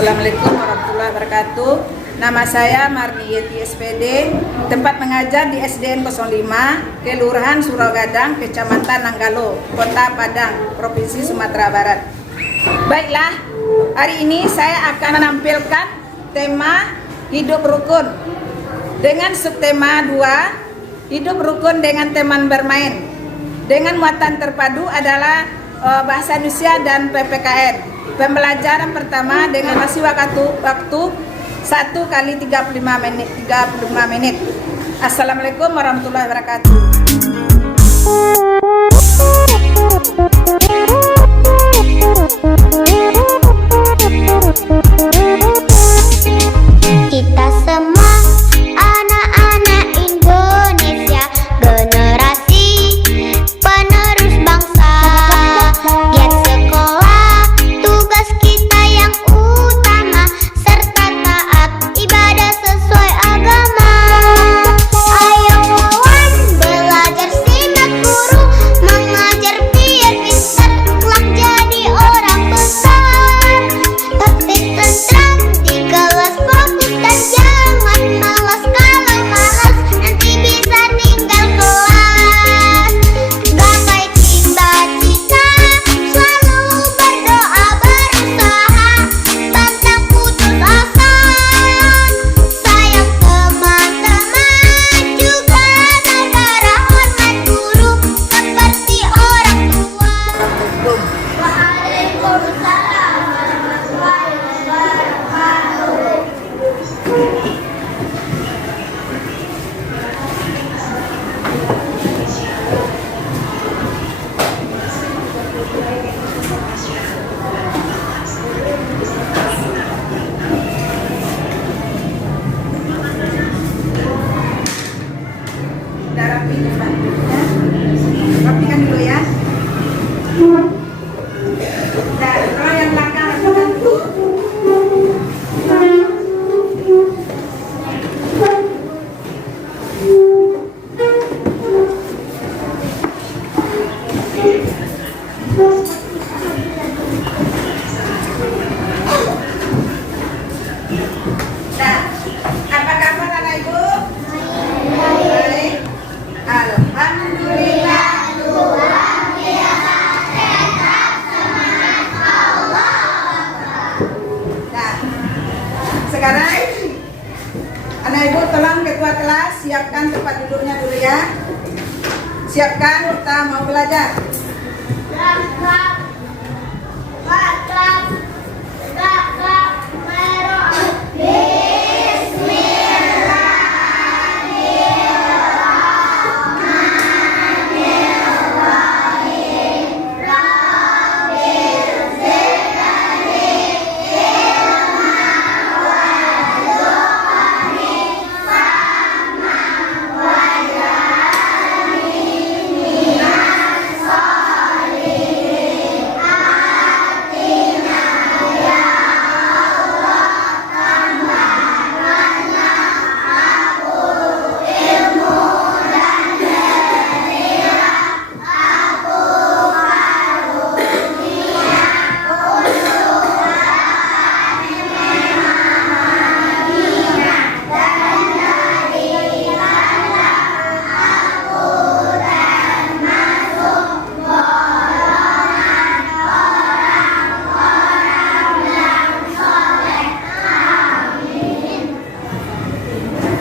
Assalamualaikum warahmatullahi wabarakatuh. Nama saya Marni Yeti SPD, tempat mengajar di SDN 05, Kelurahan Suragadang, Kecamatan Nanggalo, Kota Padang, Provinsi Sumatera Barat. Baiklah, hari ini saya akan menampilkan tema hidup rukun dengan subtema 2, hidup rukun dengan teman bermain. Dengan muatan terpadu adalah bahasa Indonesia dan PPKN. Pembelajaran pertama dengan masih waktu 1 kali 35 menit. Assalamualaikum warahmatullahi wabarakatuh. Kita semua anak-anak Indonesia, generasi penerus bangsa. Giat sekolah, tugas kita yang utama, serta taat ibadah sesuai agama. Ayo kawan, belajar simak guru, mengajar biar pintar, kelak jadi orang besar. Tertib tentram di kelas, fokus dan jangan malas. Kalau malas nanti bisa tinggal kelas. Gapai cita-cita, selalu berdoa berusaha, pantang putus asa. Sayang teman-teman, juga negara, hormat guru seperti orang tua. Waalaikumsalam warahmatullahi wabarakatuh. Kita rapikan dulu ya. Rapikan dulu ya. Dan kalau yang belakang rapikan dulu. Nah, apa kabar anak ibu? Baik. Alhamdulillah. Nah, sekarang anak ibu tolong ketua kelas siapkan tempat duduknya dulu ya. Siapkan, kita mau belajar.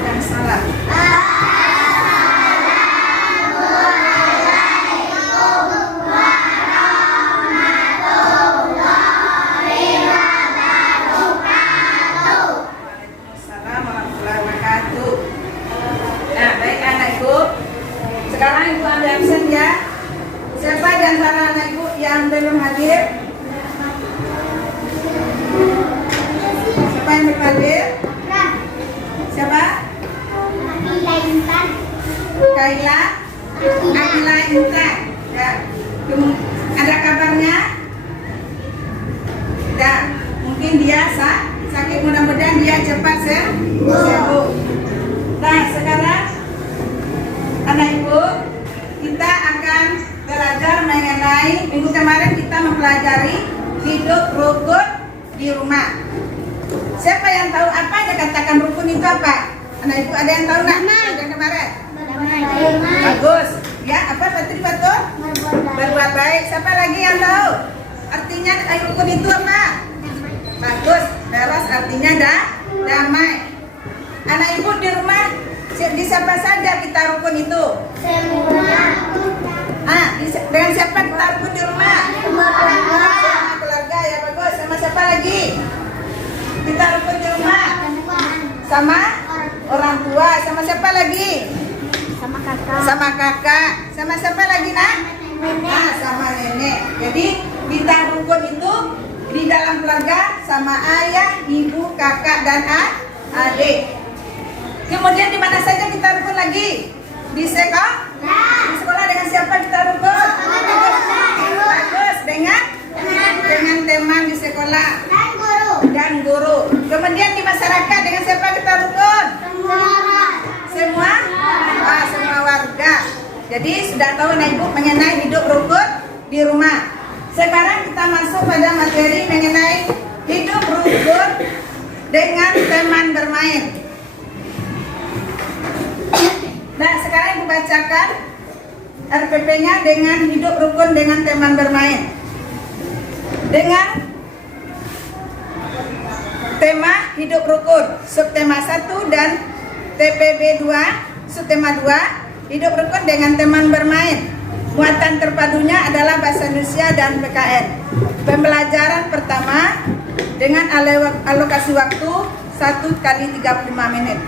Yang salah. Assalamualaikum warahmatullahi wabarakatuh. Nah, baik anak ibu. Sekarang ibu ambil absen ya. Siapa di antara anak ibu yang belum hadir? Siapa yang belum hadir? Siapa? Kaila, Akila Intan. Ya. Ada kabarnya? Tidak. Mungkin dia sakit, mudah-mudahan dia cepat sembuh. Nah, sekarang anak ibu, kita akan belajar mengenai minggu kemarin kita mempelajari hidup rukun di rumah. Siapa yang tahu apa yang dikatakan rukun itu apa? Anak ibu ada yang tahu nggak? Yang kemarin? Bagus. Ya, apa Patri betul? Berbuat baik. Siapa lagi yang tahu? Artinya rukun itu apa? Bagus. Beres artinya damai. Anak ibu di rumah di siapa saja kita rukun itu? Dengan siapa kita rukun di rumah? Sama keluarga ya, bagus. Sama siapa lagi? Kita rukun di rumah? Sama orang tua. Sama siapa lagi? Sama kakak. Sama siapa lagi nak? Sama nenek. Jadi kita rukun itu di dalam keluarga sama ayah, ibu, kakak dan adik. Kemudian di mana saja kita rukun lagi? Di sekolah? Di sekolah dengan siapa kita rukun? Bagus. Dengan teman di sekolah dan guru. Kemudian di masyarakat dengan siapa kita rukun? Semua? Semua warga. Jadi sudah tahu anak ibu mengenai hidup rukun di rumah. Sekarang kita masuk pada materi mengenai hidup rukun dengan teman bermain. Nah, sekarang ibu bacakan RPP-nya dengan hidup rukun dengan teman bermain. Dengan tema hidup rukun, subtema 1 dan TPB 2, subtema 2, hidup rukun dengan teman bermain. Muatan terpadunya adalah bahasa Indonesia dan PKN. Pembelajaran pertama dengan alokasi waktu 1 kali 35 menit.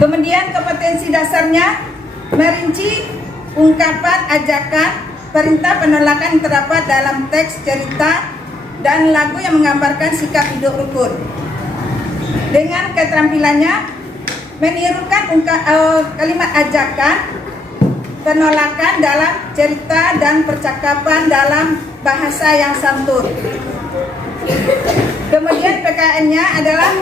Kemudian kompetensi dasarnya merinci ungkapan, ajakan, perintah, penolakan yang terdapat dalam teks cerita dan lagu yang menggambarkan sikap hidup rukun. Dengan keterampilannya menirukan kalimat ajakan, penolakan dalam cerita dan percakapan dalam bahasa yang santun. Kemudian PKN-nya adalah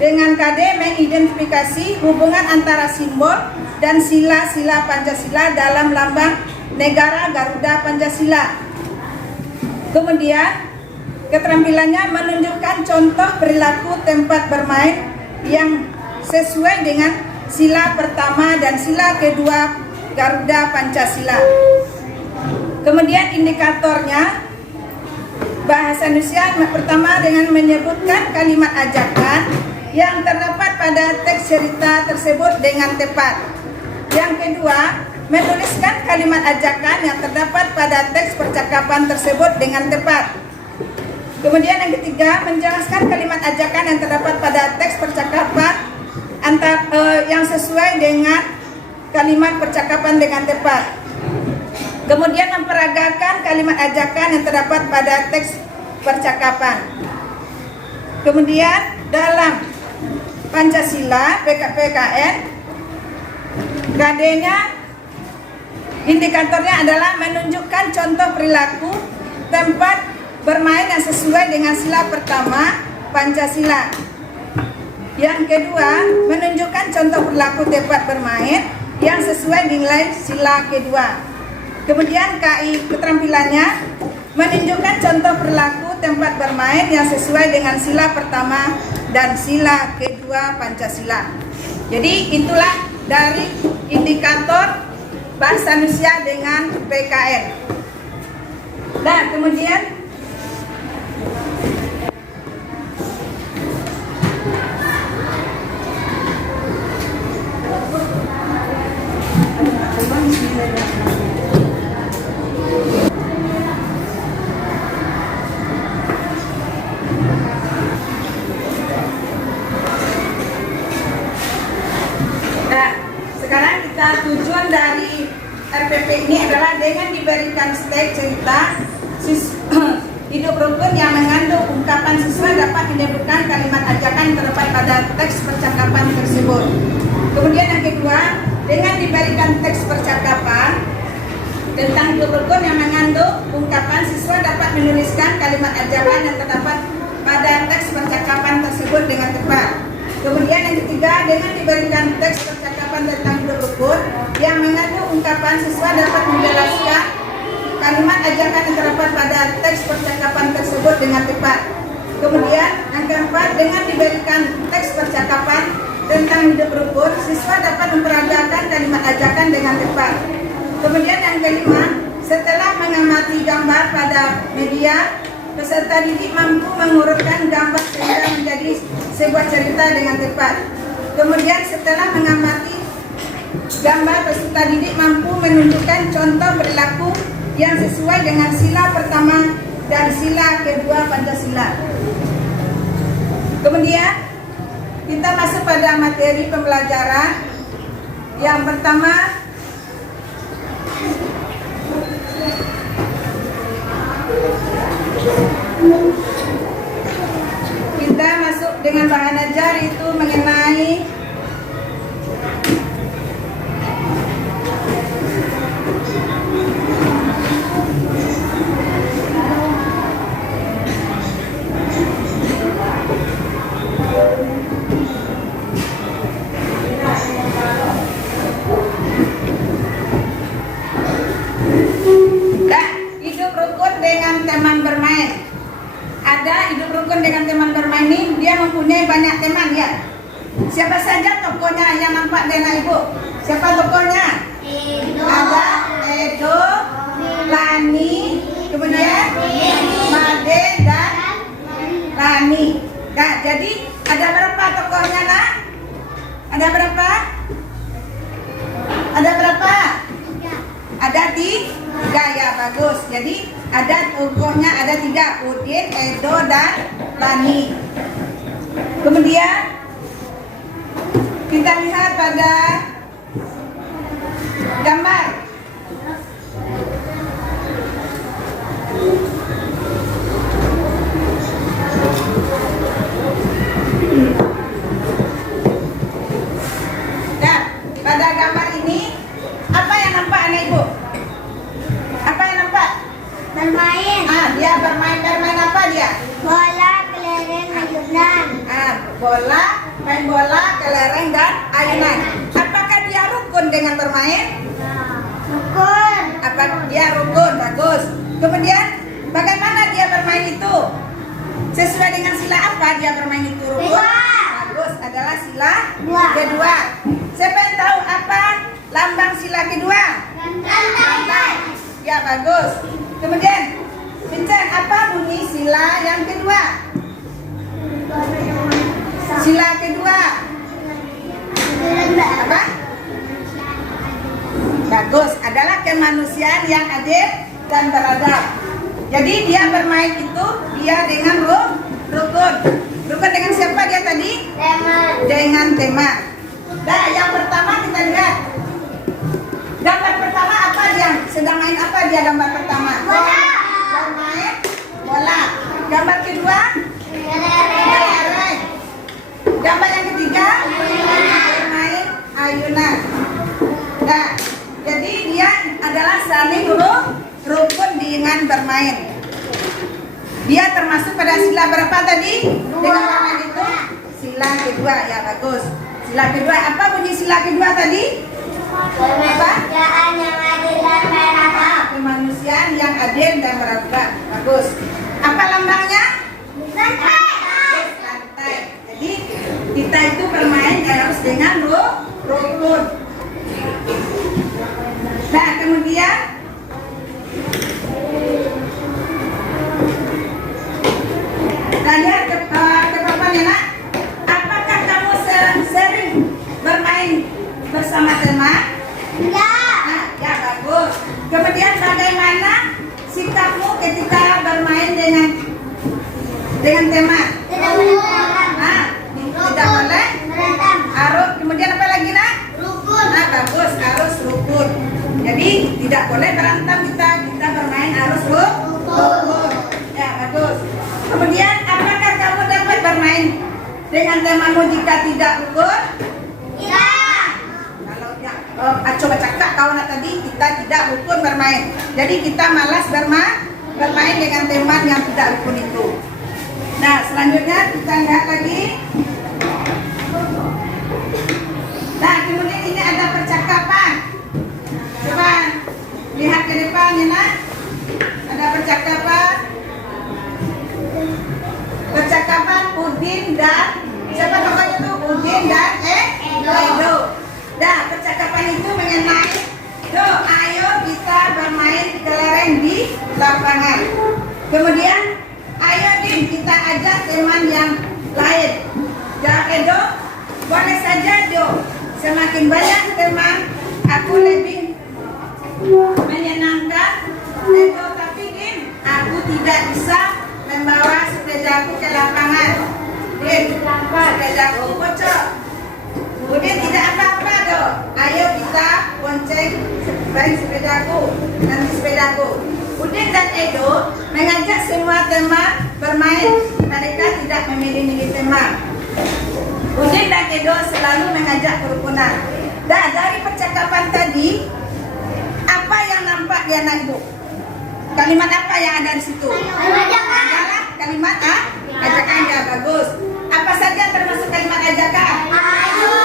dengan KD mengidentifikasi hubungan antara simbol dan sila-sila Pancasila dalam lambang negara Garuda Pancasila. Kemudian keterampilannya menunjukkan contoh perilaku tempat bermain yang sesuai dengan sila pertama dan sila kedua Garuda Pancasila. Kemudian indikatornya bahasa Indonesia pertama dengan menyebutkan kalimat ajakan yang terdapat pada teks cerita tersebut dengan tepat. Yang kedua, menuliskan kalimat ajakan yang terdapat pada teks percakapan tersebut dengan tepat. Kemudian yang ketiga, menjelaskan kalimat ajakan yang terdapat pada teks percakapan yang sesuai dengan kalimat percakapan dengan tepat. Kemudian memperagakan kalimat ajakan yang terdapat pada teks percakapan. Kemudian dalam Pancasila PKN KD-nya indikatornya adalah menunjukkan contoh perilaku tempat bermain yang sesuai dengan sila pertama Pancasila. Yang kedua, menunjukkan contoh perilaku tempat bermain yang sesuai nilai sila kedua. Kemudian KI keterampilannya menunjukkan contoh perilaku tempat bermain yang sesuai dengan sila pertama dan sila kedua Pancasila. Jadi itulah dari indikator bahasa Indonesia dengan PKN. Nah, kemudian tujuan dari RPP ini adalah dengan diberikan teks cerita hidup rukun yang mengandung ungkapan sesuai dapat menyebutkan kalimat ajakan yang terdapat pada teks percakapan tersebut. Kemudian yang kedua, dengan diberikan teks percakapan tentang hidup rukun yang mengandung ungkapan siswa dapat menuliskan kalimat ajakan yang terdapat pada teks percakapan tersebut dengan tepat. Kemudian yang ketiga, dengan diberikan teks percakapan tentang hidup rukun yang mengandung ungkapan siswa dapat menjelaskan kalimat ajakan yang terdapat pada teks percakapan tersebut dengan tepat. Kemudian yang keempat, dengan diberikan teks percakapan tentang hidup rukun, siswa dapat memperagakan kalimat ajakan dengan tepat. Kemudian yang kelima, setelah mengamati gambar pada media, peserta didik mampu mengurutkan gambar sehingga menjadi sebuah cerita dengan tepat. Kemudian setelah mengamati gambar, peserta didik mampu menunjukkan contoh perilaku yang sesuai dengan sila pertama dan sila kedua Pancasila. Kemudian kita masuk pada materi pembelajaran. Yang pertama, kita masuk dengan bahan ajar itu mengenai hidup rukun dengan teman bermain. Ada hidup rukun dengan teman bermain ini, dia mempunyai banyak teman ya. Siapa saja tokohnya yang nampak dengan ibu? Siapa tokohnya? Ada Edo, Lani, kemudian Made dan Lani. Nah, jadi ada berapa tokohnya nak? Ada berapa? Ada berapa? Ada tiga ya, bagus. Jadi ada tokohnya ada tiga, Udin, Edo dan Lani. Kemudian kita lihat pada gambar. Nah, pada gambar ini apa yang nampak anak ibu? Apa yang nampak? Bermain. Dia bermain apa dia? Bola, kelereng, ayunan. Bola, main bola, kelereng dan ayunan. Apakah dia rukun dengan bermain? Rukun. Apa dia rukun? Bagus. Kemudian bagaimana dia bermain itu? Sesuai dengan sila apa dia bermain itu rukun? Kedua. Bagus, adalah sila Dua. kedua. Siapa yang tahu apa lambang sila kedua? Lantai. Ya, bagus. Kemudian Vincent, apa bunyi sila yang kedua? Sila kedua apa? Bagus, adalah kemanusiaan yang adil dan beradab. Jadi dia bermain itu dia dengan rukun. Rukun dengan siapa dia tadi? Teman. Dengan teman. Nah, yang pertama kita lihat. Gambar pertama apa dia? Sedang main apa dia gambar pertama? Bola. Bermain bola. Gambar kedua? Kelereng. Gambar yang ketiga? Bermain ayunan. Nah, jadi dia adalah saling rukun dengan bermain. Dia termasuk pada sila berapa tadi? Dengan bermain itu sila kedua, ya bagus. Sila kedua, apa bunyi sila kedua tadi? Kemanusiaan yang adil dan beradab. Kemanusiaan yang adil dan beradab. Bagus. Apa lambangnya? Lantai. Lantai. Jadi kita itu bermain harus dengan rukun. Nah, kemudian lihat ke papan ya nak. Apakah kamu sering bermain bersama teman? Ya. Nah, ya bagus. Kemudian bagaimana sikapmu ketika bermain dengan teman? Tidak boleh. Nah, tidak boleh. Berantem. Harus. Kemudian apa lagi nak? Rukun. Nah, bagus, harus rukun. Jadi tidak boleh berantem kita bermain harus rukun. Ya bagus. Kemudian apakah kamu dapat bermain dengan temanmu jika tidak rukun? Ya. Kalau ya, coba cakap kawan tadi kita tidak rukun bermain. Jadi kita malas bermain dengan teman yang tidak rukun itu. Nah, selanjutnya kita lihat lagi. Nah, kemudian ini ada percakapan. Coba lihat ke depan ya nak. Ada percakapan. Percakapan Udin dan siapa namanya tuh? Udin dan Edo. Dah, percakapan itu mengenai ayo kita bermain kelereng di lapangan. Kemudian, ayo Din kita ajak teman yang lain. Jawab Edo, boleh saja Do. Semakin banyak teman, aku lebih menyenangkan. Edo, tapi Din, aku tidak bisa membawa sepedaku ke lapangan. Din, sepedaku bocor. Udin tidak apa-apa Do. Ayo kita bonceng sepedaku, nanti sepedaku. Udin dan Edo mengajak semua teman bermain. Mereka tidak memilih-milih teman. Udin dan Edo selalu mengajak kerukunan. Dan dari percakapan tadi, apa yang nampak di anak ibu? Kalimat apa yang ada di situ? Adalah kalimat ajakan. Ya, bagus. Apa saja termasuk kalimat ajakan? Ayo,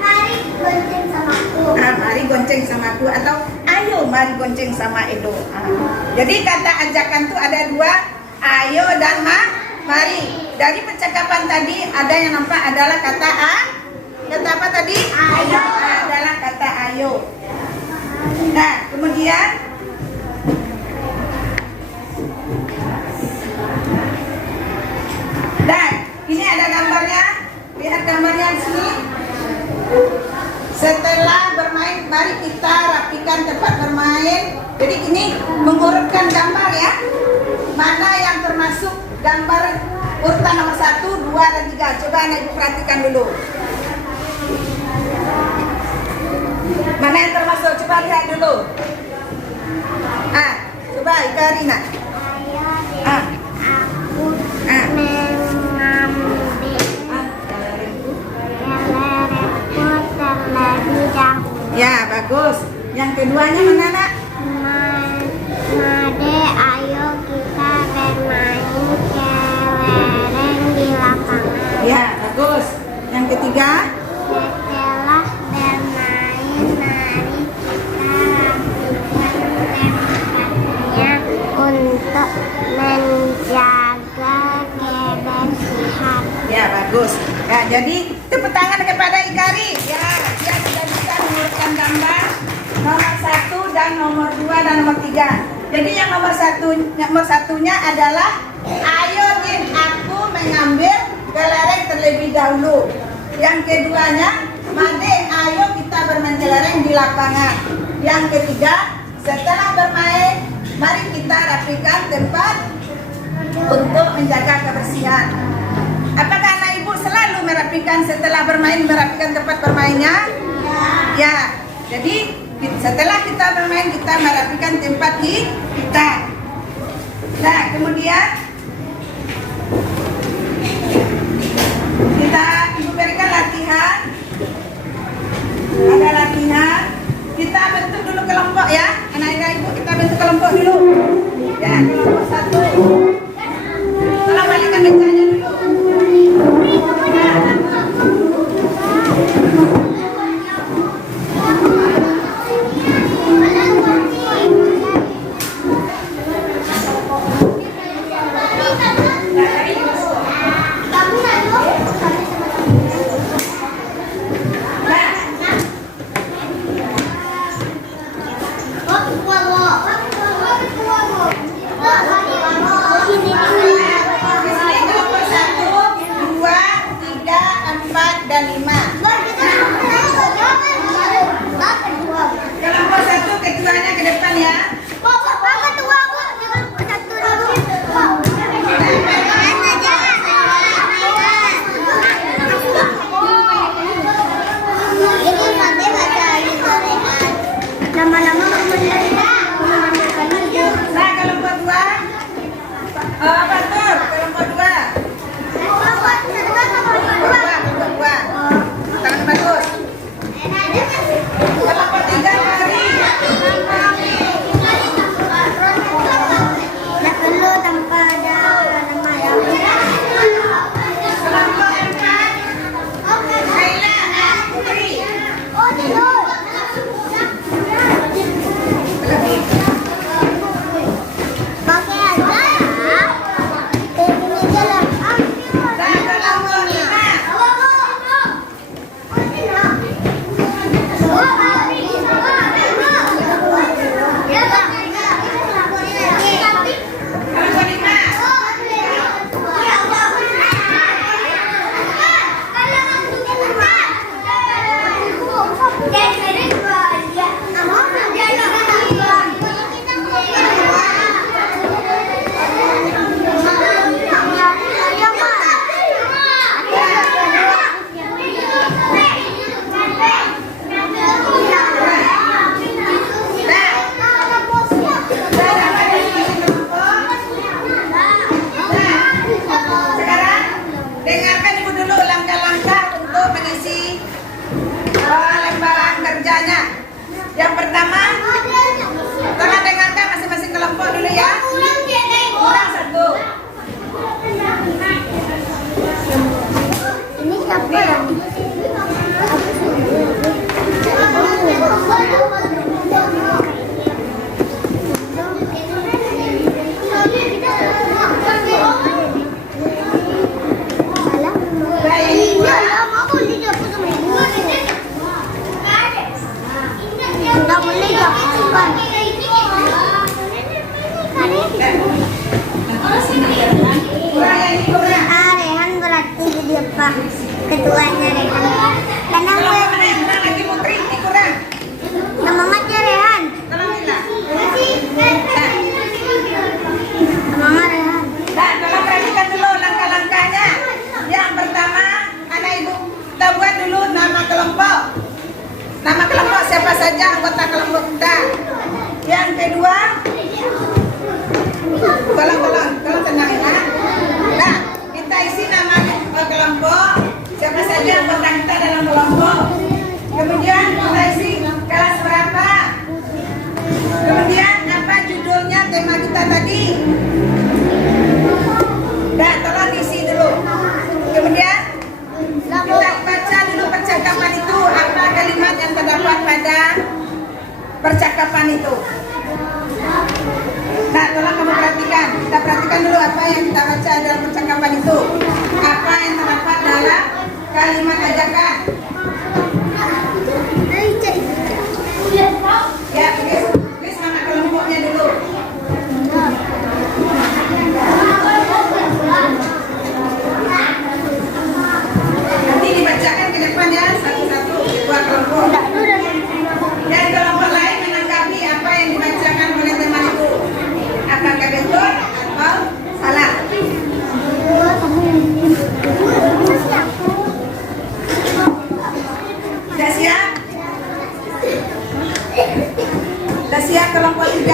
mari gonceng sama aku. Mari gonceng sama aku, atau ayo mari gonceng sama Edo. Jadi kata ajakan itu ada dua, ayo dan mari. Dari percakapan tadi ada yang nampak adalah kata kata apa tadi? Ayo. Adalah kata ayo. Nah, kemudian dan ini ada gambarnya. Lihat gambarnya di sini. Setelah bermain, mari kita rapikan tempat bermain. Jadi ini mengurutkan gambar ya. Mana yang termasuk gambar urutan nomor 1, 2, dan 3. Coba anak ibu perhatikan dulu. Mana yang termasuk? Coba lihat dulu. Coba Ika Rina. Ayo Din, aku mengambil kelerengku terlebih dahulu. Ya, bagus. Yang keduanya mana nak? Made, ayo kita bermain kelereng di lapangan. Ya, bagus. Yang ketiga? Setelah bermain, mari kita rapikan tempatnya untuk menjaga kebersihan. Ya, bagus. Ya, jadi tepuk tangan kepada Ikari. Ya, dia sudah bisa mengurutkan gambar nomor 1 dan nomor 2 dan nomor 3. Jadi yang nomor satunya adalah ayo Din, aku mengambil kelereng terlebih dahulu. Yang keduanya, Made, ayo kita bermain kelereng di lapangan. Yang ketiga, setelah bermain, mari kita rapikan tempat untuk menjaga kebersihan. Apakah anak ibu selalu merapikan setelah bermain, merapikan tempat bermainnya? Ya. Jadi setelah kita bermain, kita merapikan tempat kita. Nah, kemudian ibu berikan latihan. Ada latihan. Kita bentuk dulu kelompok ya. Anak-anak ibu, kita bentuk kelompok dulu. Ya, kelompok 1. Tolong balikan mejanya dulu. Ini apa lagi? Nggak boleh jatuhkan. Rehan berarti jadi apa? Ketuanya Rehan. Karena gue lagi putri ini kurang. semangat ya Rehan. Alhamdulillah. Semangat Rehan. Nah, tolong perhatikan dulu langkah-langkahnya. Yang pertama, anak ibu kita buat dulu nama kelompok. Nama kelompok siapa saja anggota kelompok kita. Yang kedua, tolong tenang ya. Nah, kita isi nama kelompok siapa saja anggota kita dalam kelompok. Kemudian kita isi kelas berapa. Kemudian apa judulnya tema kita tadi. Nah, tolong isi dulu. Kemudian kita baca dulu percakapan itu, apa kalimat yang terdapat pada percakapan itu. Nah, tolong kamu perhatikan. Kita perhatikan dulu apa yang kita baca dalam percakapan itu. Apa yang terdapat dalam kalimat ajakan. Ya, tulis nama kelompoknya dulu. Nanti dibacakan ke depan ya, satu-satu ketua kelompok. Dan kelompok lain menanggapi apa yang dibacakan oleh teman itu. Apakah betul atau salah? Sudah siap? Sudah siap kelompok 3?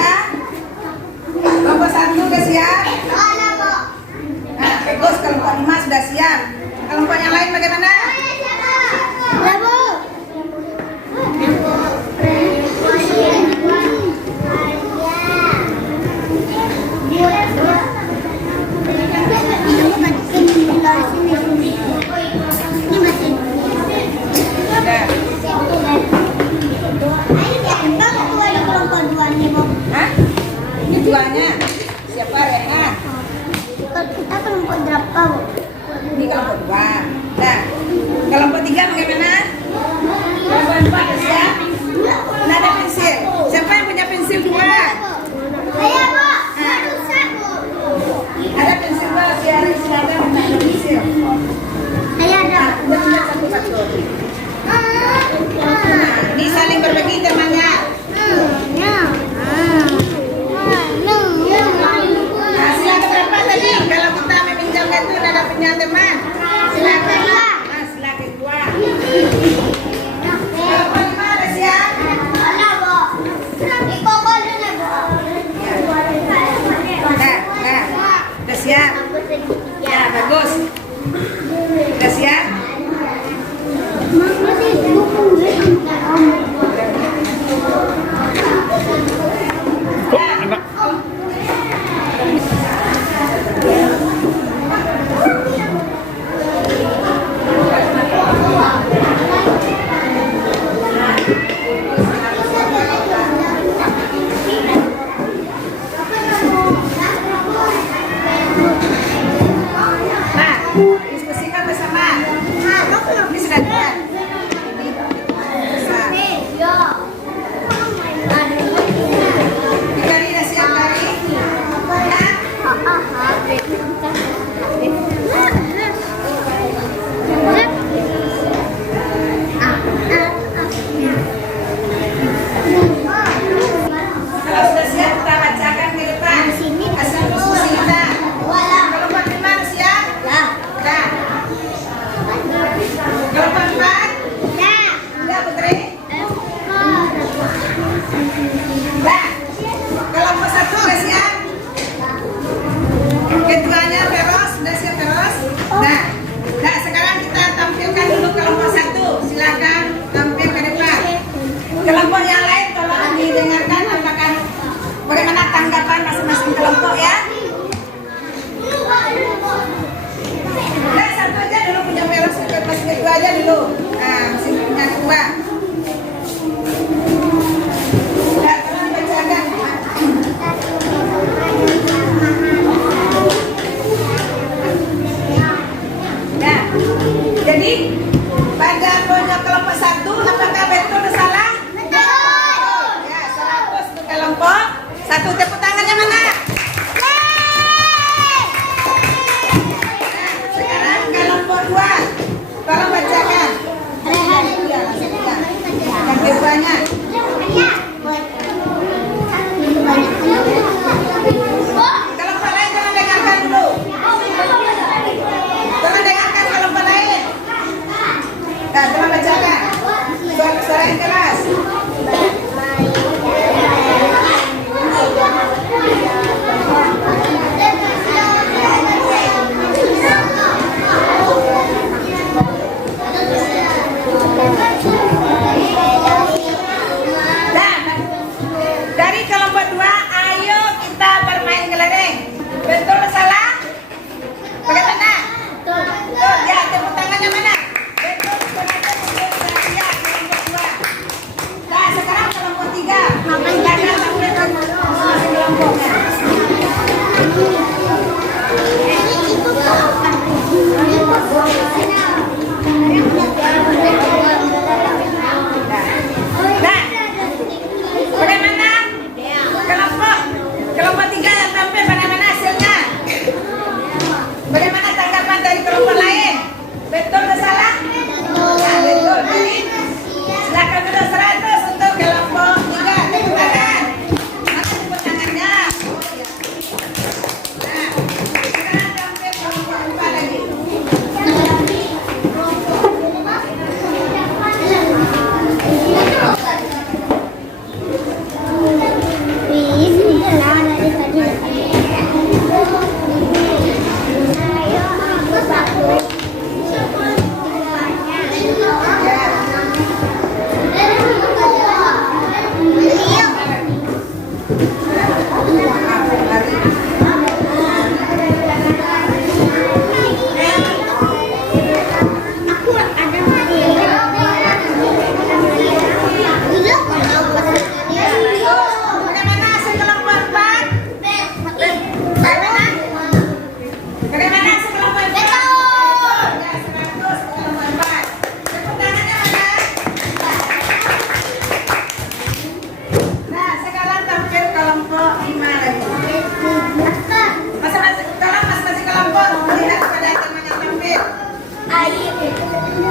Kelompok 1 sudah siap? Nah, bagus, kelompok 5 sudah siap. Kelompok yang lain bagaimana? Hah? Ini duanya. Siapa Rehan? Kita kelompok berapa, Bu? Ini kelompok 2. Nah, kelompok 3 bagaimana? Kelompok 4 siap? Nah, ada pensil. Siapa yang punya pensil 2? Saya, Bu. Rusak, Bu. Ada pensil 2, biar siapa yang punya pensil. Saya ada. Satu-satu. Nah, ini saling berbagi temannya. Nah, silakan berapa tadi? Kalau kita meminjamkan itu ada punya teman. Silakan. Nah, silakan 2. Kelompok 5 ada siap? Nah, udah siap? Ya, bagus. Udah siap? Nah, diskusikan bersama. Ini sudah buat. Ini besar. Dikali udah siap kali? Ya? Kalau sudah siap kita bacakan ke depan. Hasil diskusi kita. Kelompok 5 siap? Nah. Kelompok 4? Ya, Putri? Nah. Kelompok 1 udah siap? Ketuanya Feros, sudah siap Feros? Nah, sekarang kita tampilkan dulu kelompok 1. Silakan tampil ke depan. Kelompok yang lain tolong didengarkan apakah bagaimana tanggapan masing-masing kelompok ya. Nah, satu aja dulu punya Feros ikut pas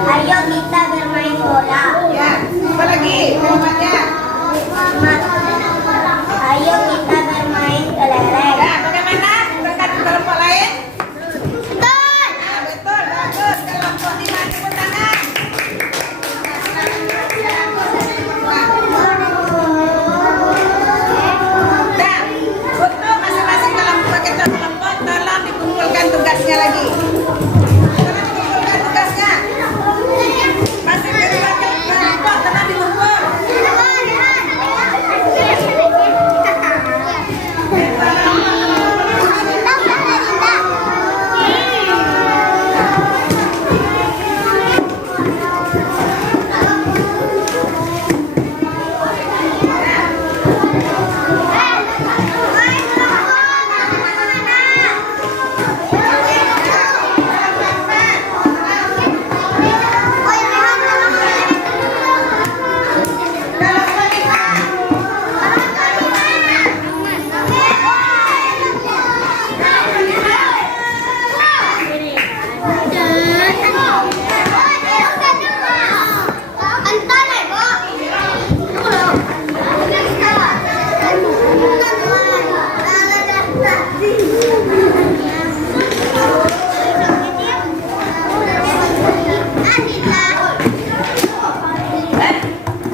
Ayo kita bermain bola. Ya, apa lagi kalimatnya? Ayo kita bermain kelereng. Ya, bagaimana dengan kelompok lain? Betul. Nah, betul, bagus. Kelompok 5 tepuk tangan. Nah, untuk masing-masing kelompok, tolong dikumpulkan tugasnya lagi. Tolong dikumpulkan tugasnya. Masing kelompok, tolong dikumpul.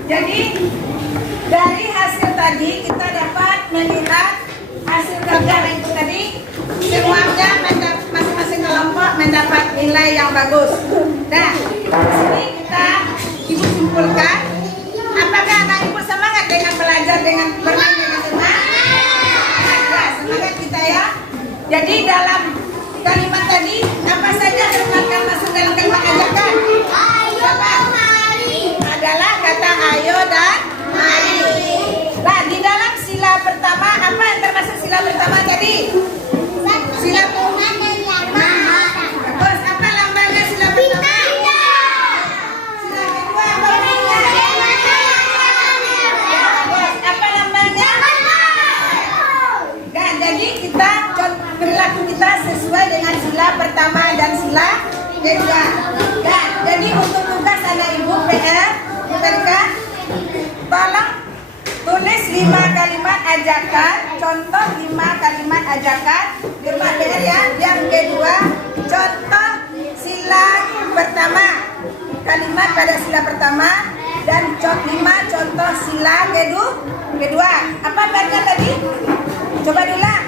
Jadi dari hasil tadi kita dapat melihat hasil kerja itu tadi semuanya masing-masing kelompok mendapat nilai yang bagus. Nah, di sini kita ibu simpulkan apakah anak ibu semangat dengan belajar dengan bermain dengan teman? Ya, semangat kita ya. Jadi dalam kalimat tadi apa saja yang masuk dalam kalimat ajakan? Adalah kata ayo dan mari. Nah, di dalam sila pertama apa yang termasuk sila pertama tadi? Sila bagus. Apa lambangnya sila pertama? Sila kedua apa lambangnya? Bagus. Apa lambangnya? Nah, jadi kita perilaku kita sesuai dengan sila pertama dan sila kedua. Nah, jadi untuk tugas anak ibu PR berikan, tolong tulis 5 kalimat ajakan, contoh 5 kalimat ajakan di rumah PR ya. Yang kedua, contoh sila pertama, kalimat pada sila pertama, dan 5 contoh sila kedua. Apa PR-nya tadi? Coba diulang.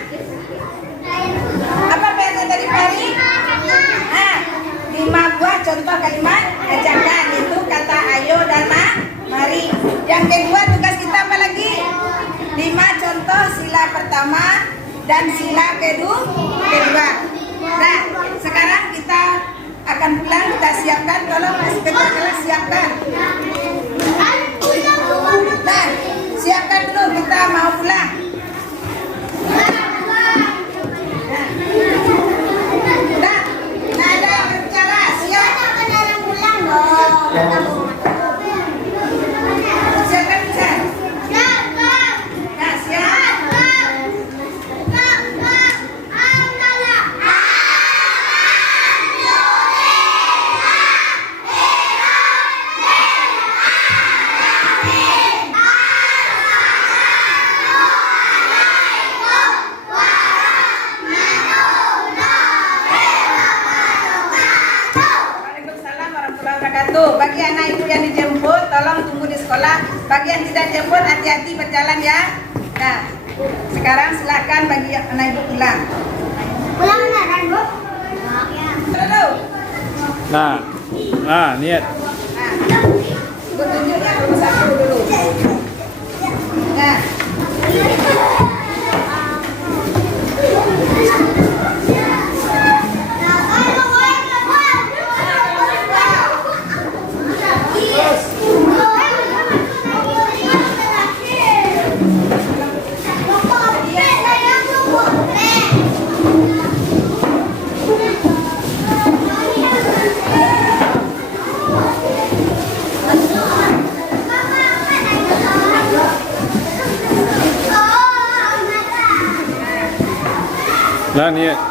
Apa PR-nya tadi Pari? 5 buah contoh kalimat ajakan, itu kata ayo dan mari. Yang kedua tugas kita apa lagi? 5 contoh sila pertama dan sila kedua. Nah, sekarang kita akan pulang, kita siapkan, tolong masih kelas siapkan. Nah, siapkan dulu, kita mau pulang. Bagi anak ibu yang dijemput, tolong tunggu di sekolah. Bagi yang tidak jemput, hati-hati berjalan ya. Nah, sekarang silakan bagi anak ibu pulang. Pulang beneran, Bu? Dulu. Nah, niat. Nah, ibu tunjuknya satu dulu. Nah. Lah niat.